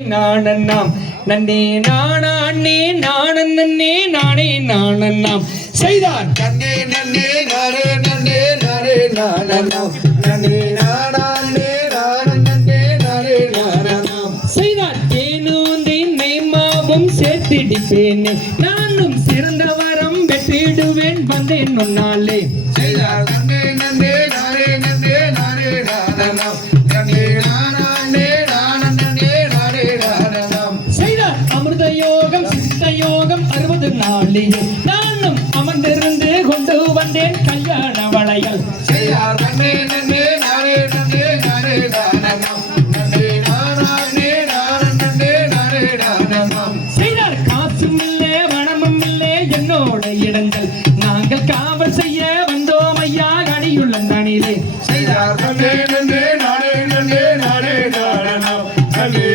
நானண்ணாம் நன்னே நானே நானே நானே நானண்ணாம் செய்தான் நன்னே நன்னே நானே நன்னே நானே நானண்ணாம் நன்னே நானே நானே நானே நானண்ணாம் செய்தான் தேனூந்தின் மெய்மாவும் சேர்த்திடிப்பேனே நானும் சிறந்த வரம் பெற்றிடுவேன் வந்தேன் முன்னாலே செய்தான் நன்னே நன்னே நானே நன்னே நானே நானண்ணாம் நன்னே யோகம் சித்த யோகம் 60 நாளிலே நானும் அமர்ந்திருந்து கொண்டு வந்தேன் கல்யாண வளையல் செய்தார் நன்னே நன்னே நானே நன்னே நானே நானண்ணாம் நன்னே நானே நானே நானே நானண்ணாம் செய்தார் காசும் இல்லே வனமும் இல்லே என்னோட இடங்கள் நாங்கள் காவல் செய்ய வந்தோம் ஐயா அடியுள்ள தனிலே செய்தார் நன்னே நன்னே நானே நன்னே நானே நானண்ணாம் நன்னே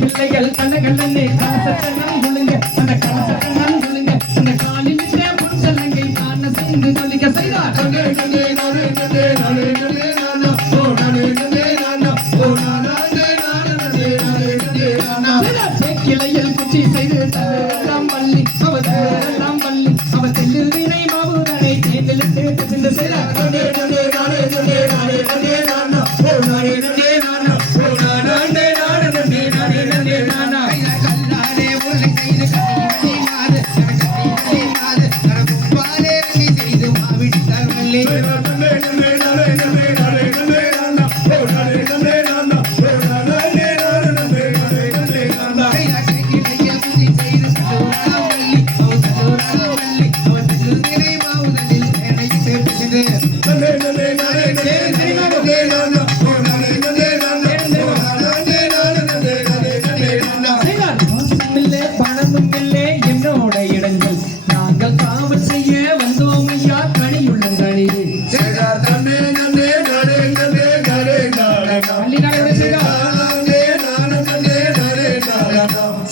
பிள்ளைகள் கண்ணகண்ணே கலசத்தனம் குளுங்க அந்த கலசத்தனம் குளுங்க அந்த காலில் புன்சலங்கை தான செய்து சொல்லிக்க செய்தார் நன்னே நன்னே நானே நன்னே நானே நன்னே நானா ஓ நன்னே நன்னே நானா ஓ நானா நன்னே நானா நன்னே நானே நன்னே நானா செய்தார் சேக்கிளையில் குச்சி செய்து எல்லாம் பள்ளி அவதெல்லாம் பள்ளி அவ செல்லு வினை மாவுதனை தேனிலிட்டு சிந்து செய்தார் நன்னே நன்னே நானே நன்னே நானே நன்னே நானா ஓ நானே நன்னே நானா ஓ நானா நன்னே நானா நன்னே நானே நன்னே நானா கல்லாலே உருளை செய்து கட்டி மாது கட்டி மாது கரகும்பாலே ரங்கி செய்து மாவிட்டார் மல்லி நன்னே நன்னே நானே நன்னே நானே நன்னே நானா ஓ நானே நன்னே நானா ஓ நானா நன்னே நானா நன்னே நானே நன்னே நானா கையில் குதி செய்து சதுரா மல்லி அவ சதுரா மல்லி அவ திருதிரை மாவுதனில் என்னை சேர்த்து நன்னே நன்னே நானே நன்னே நன்னே நானா ஓ நானே நன்னே நானா ஓ நானா நன்னே நானா நன்னே நானே நன்னே நானா செய்தார் காசுமில்லே பணமுமில்லே என்னோட இடங்கள் நாங்கள் காவல் செய்ய வந்தோம் ஐயா கனியுள்ள தனிலே செய்தார் நன்னே நன்னே நானே நன்னே நானே நானா பள்ளி நாளே செய்தார் நானே நானா நன்னே நானே நானா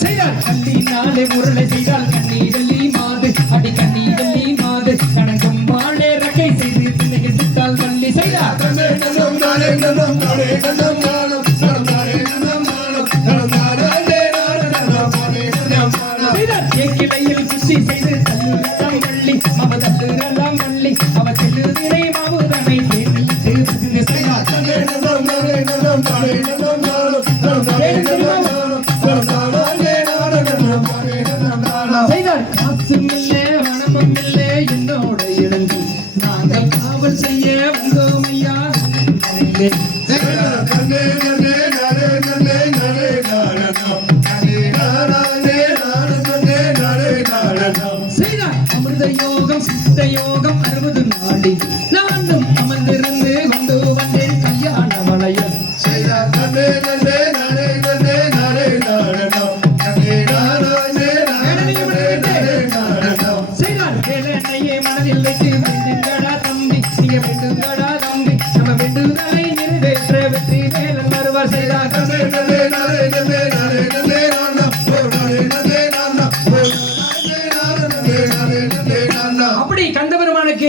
செய்தார் கண்ணினாலே முரளை செய்தால் கண்ணீரலி மாது அடி கண்ணீரலி மாது கணக்கும் வாழே ரக்கை செய்து பிள்ளையை சுட்டால் பள்ளி செய்தார் நன்னே நன்னம் நானே நன்னம் நானே நன்னம் நானம் நன்னம் நானே நன்னம் நானம் நன்னம் நானே நானே நன்னம் நானே நன்னம் நானம் செய்தார் கேக்கிளையில் குச்சி செய்து தள்ளுறதாம் பள்ளி அவ தள்ளுறதாம் பள்ளி அவ செல்லுதினை மாவுதனை தேனிலிட்டு சிந்து செய்தார் நன்னே நன்னம் நானே நன்னம் நானே நன்னம் நானம் நன்னம் நானே நன்னம் நானம் நன்னம் நானே நானே நன்னம் நானே நன்னம் நானம் செய்தார் காசுமில்லே வனமுமில்லே என்னோட இடங்கள் நாங்கள் காவல் செய்ய வந்தோம் ஐயா செய்தார் நன்னே நன்னே நானே நன்னே நானே நானம் நன்னே நானே நானே நன்னே நானே நானம் செய்தார் அமிர்த யோகம் சித்த யோகம் 60 நாளில் நானும் அமர்ந்திருந்து கொண்டு வந்தேன் கல்யாண வளையல் செய்தார் நன்னே நன்னே நானே நன்னே நானே நானம் நன்னே நானே நானே நானே நானம் செய்தார் வேலனையே மனதில் வைத்து வேண்டுங்கடா தம்பி நீங்க வேண்டுங்கடா தம்பி நம்ம வேண்டுதலை நிறைவேற்ற வெற்றி வேலன் வருவார் செய்தார் நன்னே நன்னே